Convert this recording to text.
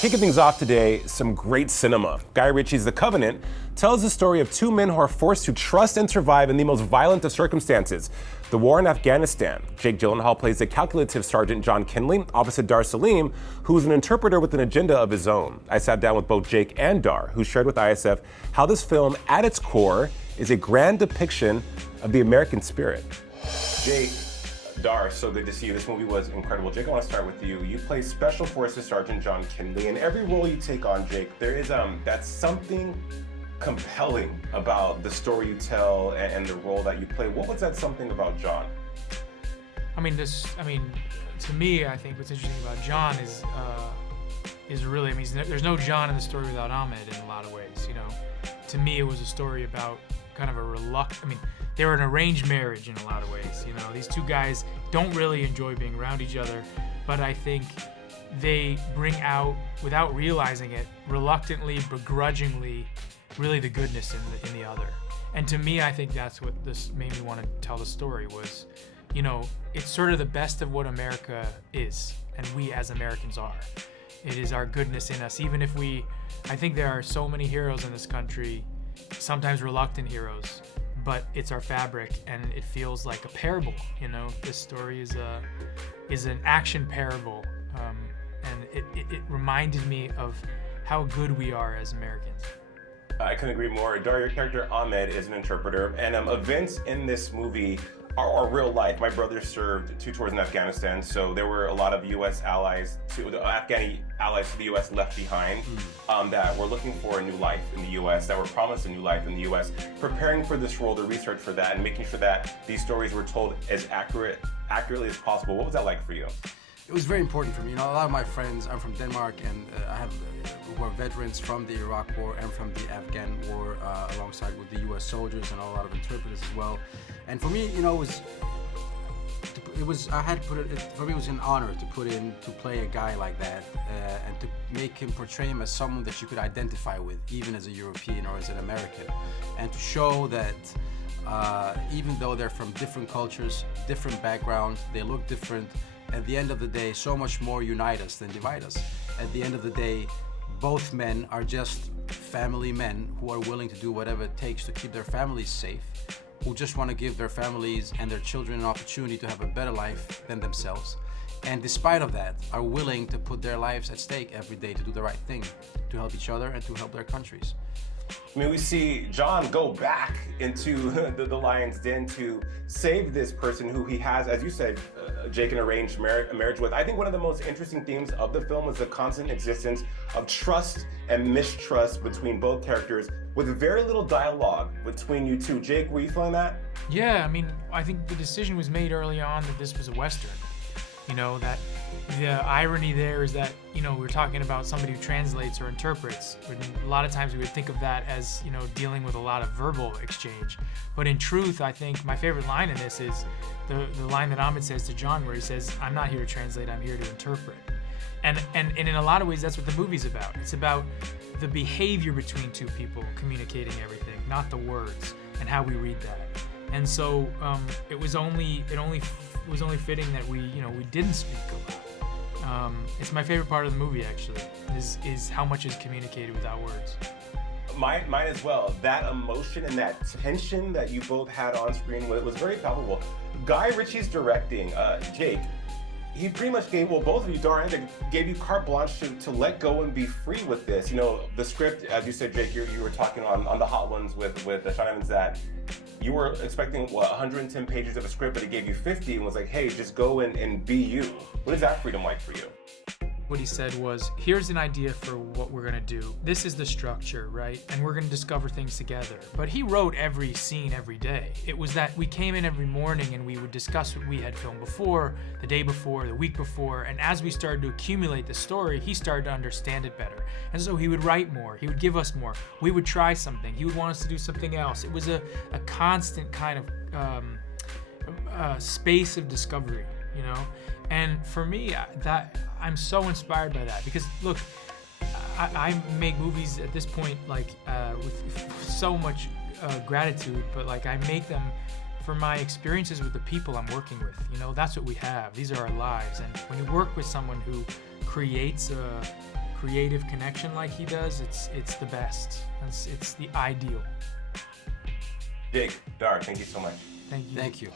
Kicking things off today, some great cinema. Guy Ritchie's The Covenant tells the story of two men who are forced to trust and survive in the most violent of circumstances. The war in Afghanistan. Jake Gyllenhaal plays the calculative Sergeant John Kinley, opposite Dar Salim, who is an interpreter with an agenda of his own. I sat down with both Jake and Dar, who shared with ISF how this film, at its core, is a grand depiction of the American spirit. Jake, Dar, so good to see you. This movie was incredible. Jake, I want to start with you. You play Special Forces Sergeant John Kinley. In every role you take on, Jake, there is that's something compelling about the story you tell and the role that you play. What was that something about John? To me, I think what's interesting about John is really, there's no John in the story without Ahmed in a lot of ways, you know. To me, it was a story about kind of they were an arranged marriage in a lot of ways, you know. These two guys don't really enjoy being around each other, but I think they bring out, without realizing it, reluctantly, begrudgingly, really the goodness in the other. And to me, I think that's what this made me want to tell the story was, you know, it's sort of the best of what America is, and we as Americans are. It is our goodness in us, even if I think there are so many heroes in this country, sometimes reluctant heroes, but it's our fabric, and it feels like a parable, you know. This story is an action parable, and it reminded me of how good we are as Americans. I couldn't agree more. Dar, your character Ahmed is an interpreter, and events in this movie are real life. My brother served 2 tours in Afghanistan, so there were a lot of U.S. allies, Afghani allies to the U.S. left behind that were looking for a new life in the U.S., that were promised a new life in the U.S., preparing for this role, the research for that, and making sure that these stories were told as accurately as possible. What was that like for you? It was very important for me. You know, a lot of my friends, I'm from Denmark, and I have who are veterans from the Iraq War and from the Afghan War, alongside with the U.S. soldiers and a lot of interpreters as well. And for me, you know, for me it was an honor to play a guy like that, and to make him portray him as someone that you could identify with, even as a European or as an American, and to show that even though they're from different cultures, different backgrounds, they look different. At the end of the day, so much more unite us than divide us. At the end of the day, both men are just family men who are willing to do whatever it takes to keep their families safe, who just want to give their families and their children an opportunity to have a better life than themselves. And despite of that, are willing to put their lives at stake every day to do the right thing, to help each other and to help their countries. I mean, we see John go back into the lion's den to save this person who he has, as you said, Jake, an arranged marriage with. I think one of the most interesting themes of the film was the constant existence of trust and mistrust between both characters, with very little dialogue between you two. Jake, were you feeling that? Yeah, I think the decision was made early on that this was a Western. You know, that the irony there is that, you know, we're talking about somebody who translates or interprets. A lot of times we would think of that as, you know, dealing with a lot of verbal exchange. But in truth, I think my favorite line in this is the line that Ahmed says to John, where he says, "I'm not here to translate, I'm here to interpret." And in a lot of ways, that's what the movie's about. It's about the behavior between two people communicating everything, not the words, and how we read that. And so it was only fitting that we didn't speak a lot. It's my favorite part of the movie, actually, is how much is communicated without words. Mine as well. That emotion and that tension that you both had on screen was very palpable. Guy Ritchie's directing, Jake, he pretty much gave, both of you, Dar and Jake, gave you carte blanche to let go and be free with this. You know, the script, as you said, Jake, you were talking on the Hot Ones with Sean Evans, that you were expecting, 110 pages of a script, but it gave you 50 and was like, hey, just go and be you. What is that freedom like for you? What he said was, here's an idea for what we're gonna do. This is the structure, right? And we're gonna discover things together. But he wrote every scene every day. It was that we came in every morning and we would discuss what we had filmed before, the day before, the week before, and as we started to accumulate the story, he started to understand it better. And so he would write more, he would give us more. We would try something, he would want us to do something else. It was a constant kind of space of discovery, you know? And for me, I'm so inspired by that, because look, I make movies at this point with so much gratitude, but I make them for my experiences with the people I'm working with. You know, that's what we have. These are our lives. And when you work with someone who creates creative connection like he does, it's the best. It's the ideal. Jake, Dar, thank you so much. Thank you. Thank you.